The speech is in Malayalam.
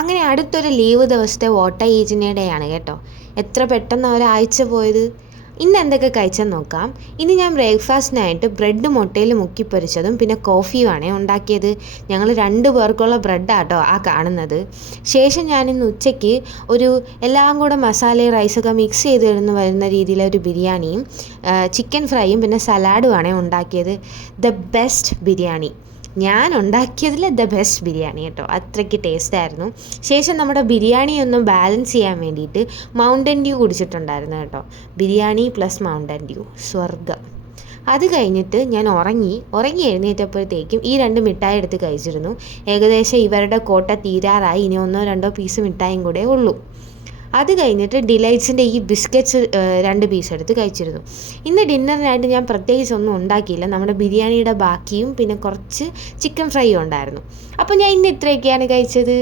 അങ്ങനെ അടുത്തൊരു ലീവ് ദിവസത്തെ വോട്ടർ ഏജിൻ്റെ ഡേ ആണ് കേട്ടോ. എത്ര പെട്ടെന്ന് ഒരാഴ്ച പോയത്. ഇന്ന് എന്തൊക്കെ കഴിച്ചെന്ന് നോക്കാം. ഇന്ന് ഞാൻ ബ്രേക്ക്ഫാസ്റ്റിനായിട്ട് ബ്രെഡ് മുട്ടയിൽ മുക്കിപ്പൊരിച്ചതും പിന്നെ കോഫിയുമാണ് ഉണ്ടാക്കിയത്. ഞങ്ങൾ 2 പേർക്കുള്ള ബ്രെഡാട്ടോ ആ കാണുന്നത്. ശേഷം ഞാനിന്ന് ഉച്ചയ്ക്ക് ഒരു എല്ലാം കൂടെ മസാലയും റൈസൊക്കെ മിക്സ് ചെയ്തിരുന്ന് വരുന്ന രീതിയിലൊരു ബിരിയാണിയും ചിക്കൻ ഫ്രൈയും പിന്നെ സലാഡുമാണ് ഉണ്ടാക്കിയത്. ദ ബെസ്റ്റ് ബിരിയാണി, ഞാൻ ഉണ്ടാക്കിയതിൽ ദ ബെസ്റ്റ് ബിരിയാണി കേട്ടോ. അത്രയ്ക്ക് ടേസ്റ്റായിരുന്നു. ശേഷം നമ്മുടെ ബിരിയാണി ഒന്ന് ബാലൻസ് ചെയ്യാൻ വേണ്ടിയിട്ട് മൗണ്ടൻ ഡ്യൂ കുടിച്ചിട്ടുണ്ടായിരുന്നു കേട്ടോ. ബിരിയാണി പ്ലസ് മൗണ്ടൻ ഡ്യൂ, സ്വർഗം. അത് കഴിഞ്ഞിട്ട് ഞാൻ ഉറങ്ങി എഴുന്നേറ്റപ്പോഴത്തേക്കും ഈ 2 മിഠായി എടുത്ത് കഴിച്ചിരുന്നു. ഏകദേശം ഇവരുടെ കോട്ട തീരാറായി. ഇനി 1-2 പീസ് മിഠായും കൂടെ ഉള്ളൂ. അത് കഴിഞ്ഞിട്ട് ഡിലൈറ്റ്സിൻ്റെ ഈ ബിസ്ക്കറ്റ്സ് 2 പീസ് എടുത്ത് കഴിച്ചിരുന്നു. ഇന്ന് ഡിന്നറിനായിട്ട് ഞാൻ പ്രത്യേകിച്ചൊന്നും ഉണ്ടാക്കിയില്ല. നമ്മുടെ ബിരിയാണിയുടെ ബാക്കിയും പിന്നെ കുറച്ച് ചിക്കൻ ഫ്രൈയും ഉണ്ടായിരുന്നു. അപ്പോൾ ഞാൻ ഇന്ന് ഇത്രയൊക്കെയാണ് കഴിച്ചത്.